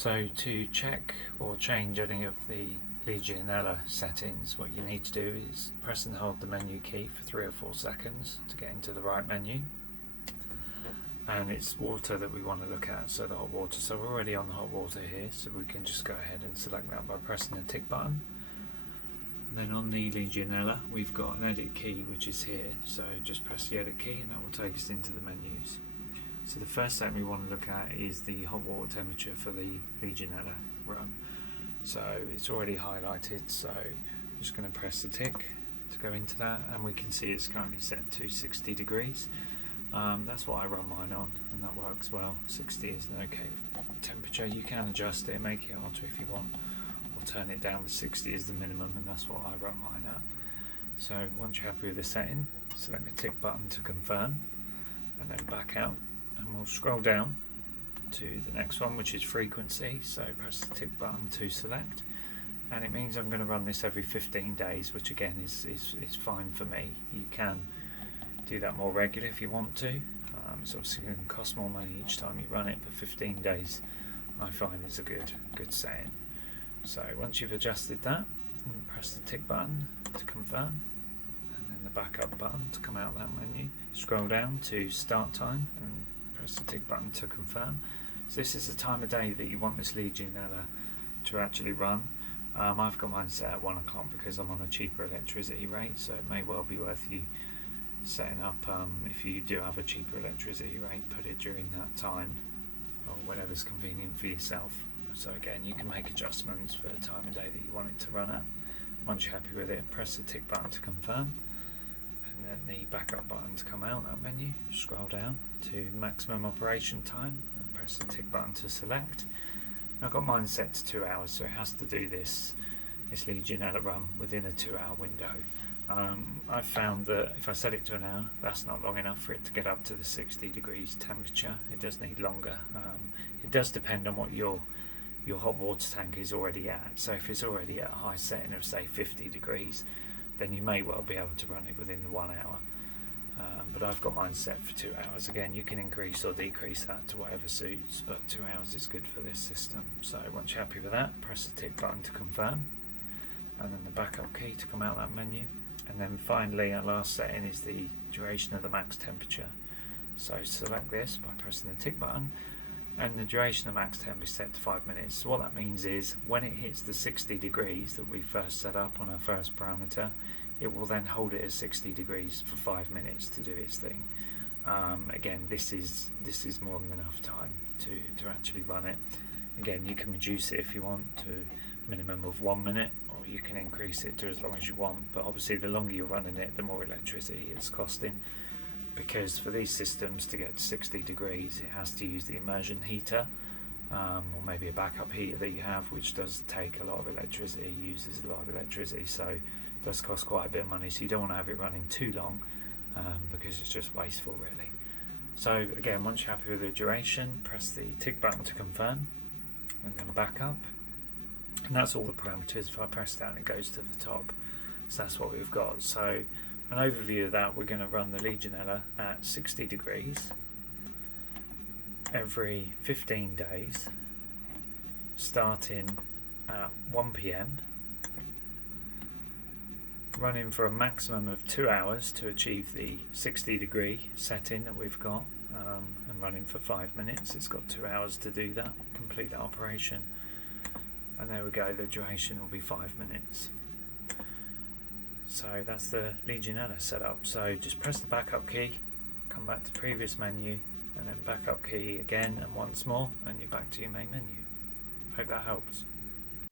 So to check or change any of the Legionella settings, what you need to do is press and hold the menu key for 3 or 4 seconds to get into the right menu. And it's water that we want to look at, so the hot water. So we're already on the hot water here, so we can just go ahead and select that by pressing the tick button. And then on the Legionella, we've got an edit key which is here, so just press the edit key and that will take us into the menus. So the first setting we want to look at is the hot water temperature for the Legionella run. So it's already highlighted, so I'm just going to press the tick to go into that, and we can see it's currently set to 60 degrees. That's what I run mine on, and that works well. 60 is an okay temperature. You can adjust it, make it hotter if you want, or turn it down, but 60 is the minimum, and that's what I run mine at. So once you're happy with the setting, select the tick button to confirm, and then back out, and we'll scroll down to the next one, which is frequency. So press the tick button to select, and it means I'm going to run this every 15 days, which again is fine for me. You can do that more regular if you want to. It's obviously going to cost more money each time you run it, but 15 days I find is a good setting. So once you've adjusted that, press the tick button to confirm, and then the backup button to come out of that menu. Scroll down to start time and press the tick button to confirm. So this is the time of day that you want this Legionella to actually run. I've got mine set at 1 o'clock because I'm on a cheaper electricity rate, so it may well be worth you setting up, if you do have a cheaper electricity rate, put it during that time or whatever's convenient for yourself. So again, you can make adjustments for the time of day that you want it to run at. Once you're happy with it, press the tick button to confirm, and then the backup button to come out that menu. Scroll down to maximum operation time and press the tick button to select. I've got mine set to 2 hours, so it has to do this Legionella run within a 2-hour window. I've found that if I set it to an hour, that's not long enough for it to get up to the 60 degrees temperature. It does need longer. It does depend on what your hot water tank is already at. So if it's already at a high setting of say 50 degrees, then you may well be able to run it within the 1 hour. But I've got mine set for 2 hours. Again, you can increase or decrease that to whatever suits, but 2 hours is good for this system. So once you're happy with that, press the tick button to confirm, and then the backup key to come out that menu. And then finally, our last setting is the duration of the max temperature. So select this by pressing the tick button, and the duration of max temp is set to 5 minutes. So what that means is when it hits the 60 degrees that we first set up on our first parameter, it will then hold it at 60 degrees for 5 minutes to do its thing. Again, this is more than enough time to actually run it. Again, you can reduce it if you want to a minimum of 1 minute, or you can increase it to as long as you want, but obviously the longer you're running it, the more electricity it's costing, because for these systems to get to 60 degrees it has to use the immersion heater, or maybe a backup heater that you have, which does take a lot of electricity, uses a lot of electricity, so it does cost quite a bit of money. So you don't want to have it running too long, because it's just wasteful really. So again, once you're happy with the duration, press the tick button to confirm, and then back up, and that's all the parameters. If I press down, it goes to the top. So that's what we've got. So an overview of that, we're going to run the Legionella at 60 degrees every 15 days, starting at 1 PM, running for a maximum of 2 hours to achieve the 60 degree setting that we've got, and running for 5 minutes. It's got 2 hours to do that, complete that operation. And there we go, the duration will be 5 minutes. So that's the Legionella setup. So just press the backup key, come back to previous menu, and then backup key again and once more, and you're back to your main menu. Hope that helps.